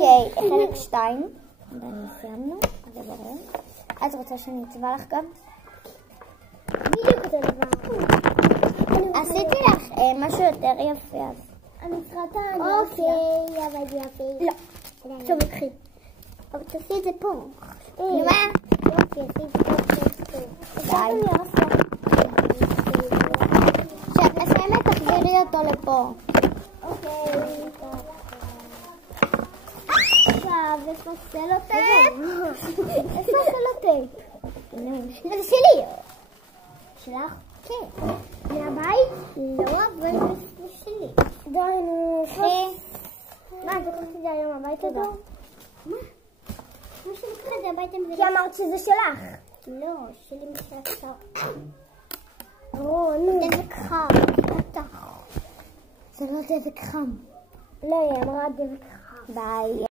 אוקיי, חלק 2. סיימנו, זה ברור. את רוצה שאני אצבע לך גם? בדיוק אותו דבר. עשיתי לך משהו יותר יפה אז. אני צריכה אוקיי, אבל יפה. לא. עכשיו נתחיל. אבל תעשי את זה פה. נו מה? יופי, עשיתי פה. די. כשאת מסיימת תחזירי אותו לפה. אוקיי. עכשיו, לפסל אותם. לפסל אותם. זה שלי. שלך? כן. מהבית? לא, אבל זה שלי. די, נו. מה, את לקחת את זה היום הביתה? מה? מה שלקחת את זה הביתה? כי אמרת שזה שלך. לא, שלי משלך. נו. דבק חם. בטח. זה לא דבק חם. לא, היא אמרה דבק חם. ביי.